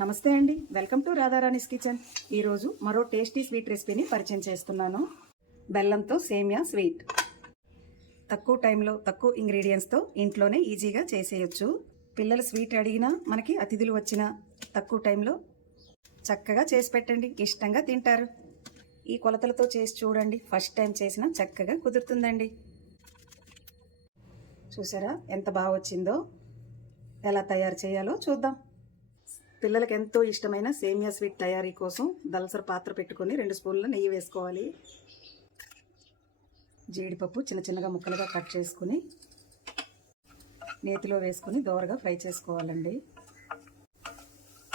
నమస్తే అండి, welcome to Radharani's kitchen. ఈరోజు మరో టేస్టీ స్వీట్ రెసిపీని పరిచయం చేస్తున్నాను. బెల్లంతో సేమియా స్వీట్. తక్కువ టైంలో తక్కువ ఇంగ్రీడియంట్స్తో ఇంట్లోనే ఈజీగా చేసేయచ్చు. పిల్లలు స్వీట్ అడిగినా, మనకి అతిథులు వచ్చినా తక్కువ టైంలో చక్కగా చేసి పెట్టండి, ఇష్టంగా తింటారు. ఈ కొలతలతో చేసి చూడండి, ఫస్ట్ టైం చేసినా చక్కగా కుదురుతుందండి. చూసారా ఎంత బాగా వచ్చిందో? ఎలా తయారు చేయాలో చూద్దాం. పిల్లలకి ఎంతో ఇష్టమైన సేమియా స్వీట్ తయారీ కోసం దలసర పాత్ర పెట్టుకొని 2 స్పూన్ల నెయ్యి వేసుకోవాలి. జీడిపప్పు చిన్న చిన్నగా ముక్కలుగా కట్ చేసుకుని నేతిలో వేసుకుని దోరగా ఫ్రై చేసుకోవాలండి.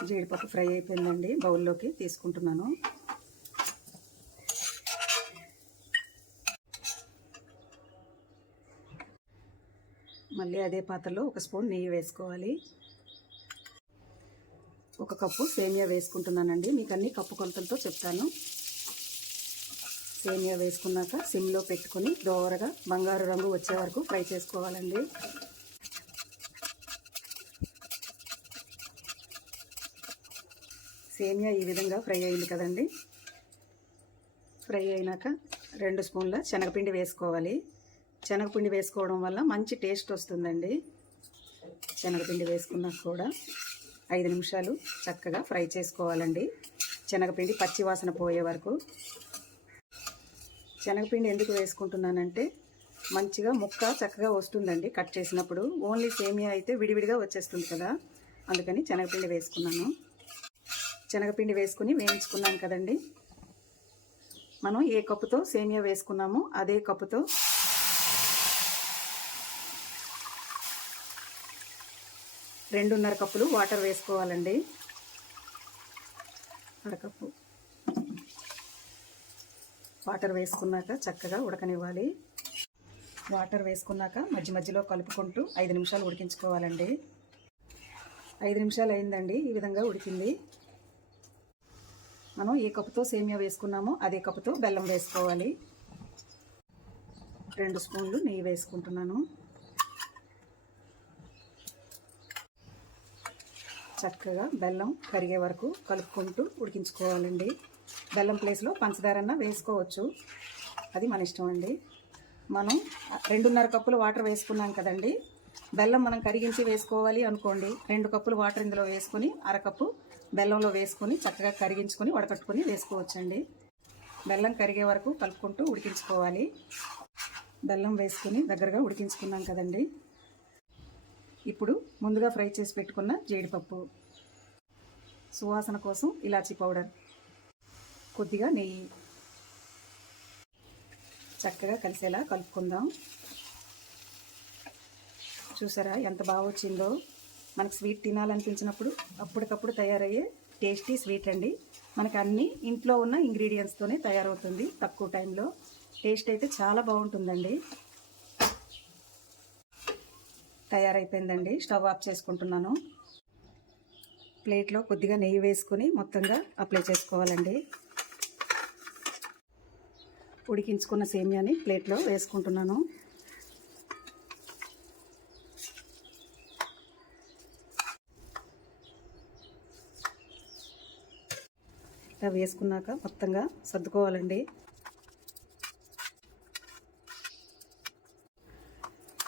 జీడిపప్పు ఫ్రై అయిపోయిందండి, బౌల్లోకి తీసుకుంటున్నాను. మళ్ళీ అదే పాత్రలో 1 స్పూన్ నెయ్యి వేసుకోవాలి. 1 కప్పు సేమియా వేసుకుంటున్నానండి. మీకు అన్ని కప్పు కొలతలతో చెప్తాను. సేమియా వేసుకున్నాక సిమ్లో పెట్టుకొని దోరగా బంగారు రంగు వచ్చే వరకు ఫ్రై చేసుకోవాలండి. సేమియా ఈ విధంగా ఫ్రై అయింది కదండి. ఫ్రై అయినాక 2 స్పూన్ల శనగపిండి వేసుకోవాలి. శనగపిండి వేసుకోవడం వల్ల మంచి టేస్ట్ వస్తుందండి. శనగపిండి వేసుకున్నాక కూడా 5 నిమిషాలు చక్కగా ఫ్రై చేసుకోవాలండి. శనగపిండి పచ్చి వాసన పోయే వరకు. శనగపిండి ఎందుకు వేసుకుంటున్నానంటే మంచిగా ముక్క చక్కగా వస్తుందండి కట్ చేసినప్పుడు. ఓన్లీ సేమియా అయితే విడివిడిగా వచ్చేస్తుంది కదా, అందుకని శనగపిండి వేసుకున్నాను. శనగపిండి వేసుకుని వేయించుకున్నాం కదండి. మనం ఏ కప్పుతో సేమియా వేసుకున్నామో అదే కప్పుతో 2.5 కప్పులు వాటర్ వేసుకోవాలండి. అరకప్పు వాటర్ వేసుకున్నాక చక్కగా ఉడకనివ్వాలి. వాటర్ వేసుకున్నాక మధ్య మధ్యలో కలుపుకుంటూ 5 నిమిషాలు ఉడికించుకోవాలండి. 5 నిమిషాలు అయిందండి, ఈ విధంగా ఉడికింది. మనం ఏ కప్పుతో సేమియా వేసుకున్నామో అదే కప్పుతో బెల్లం వేసుకోవాలి. 2 స్పూన్లు నెయ్యి వేసుకుంటున్నాను. చక్కగా బెల్లం కరిగే వరకు కలుపుకుంటూ ఉడికించుకోవాలండి. బెల్లం ప్లేస్లో పంచదారన్నా వేసుకోవచ్చు, అది మన ఇష్టం అండి. మనం 2.5 కప్పులు వాటర్ వేసుకున్నాం కదండి. బెల్లం మనం కరిగించి వేసుకోవాలి అనుకోండి, 2 కప్పులు వాటర్ ఇందులో వేసుకొని అరకప్పు బెల్లంలో వేసుకొని చక్కగా కరిగించుకొని వడకట్టుకొని వేసుకోవచ్చండి. బెల్లం కరిగే వరకు కలుపుకుంటూ ఉడికించుకోవాలి. బెల్లం వేసుకొని దగ్గరగా ఉడికించుకున్నాం కదండి. ఇప్పుడు ముందుగా ఫ్రై చేసి పెట్టుకున్న జీడిపప్పు, సువాసన కోసం ఇలాచీ పౌడర్, కొద్దిగా నెయ్యి చక్కగా కలిసేలా కలుపుకుందాం. చూసారా ఎంత బాగా వచ్చిందో? మనకు స్వీట్ తినాలనిపించినప్పుడు అప్పటికప్పుడు తయారయ్యే టేస్టీ స్వీట్ అండి. మనకు అన్నీ ఇంట్లో ఉన్న ఇంగ్రీడియంట్స్తోనే తయారవుతుంది తక్కువ టైంలో. టేస్ట్ అయితే చాలా బాగుంటుందండి. తయారైపోయిందండి, స్టవ్ ఆఫ్ చేసుకుంటున్నాను. ప్లేట్లో కొద్దిగా నెయ్యి వేసుకొని మొత్తంగా అప్లై చేసుకోవాలండి. ఉడికించుకున్న సేమియాని ప్లేట్లో వేసుకుంటున్నాను. ఇలా వేసుకున్నాక మొత్తంగా సర్దుకోవాలండి.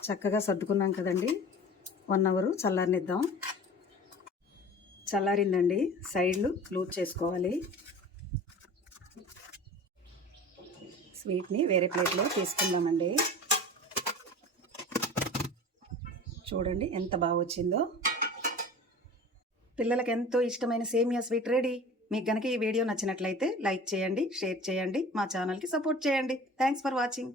చక్కగా సర్దుకున్నాం కదండి. 1 అవర్ చల్లారనిద్దాం. చల్లారిందండి, సైడ్లు లూజ్ చేసుకోవాలి. స్వీట్ని వేరే ప్లేట్లో తీసుకుందామండి. చూడండి ఎంత బాగా వచ్చిందో. పిల్లలకి ఎంతో ఇష్టమైన సేమియా స్వీట్ రెడీ. మీకు గనక ఈ వీడియో నచ్చినట్లయితే లైక్ చేయండి, షేర్ చేయండి, మా ఛానల్కి సపోర్ట్ చేయండి. Thanks for watching.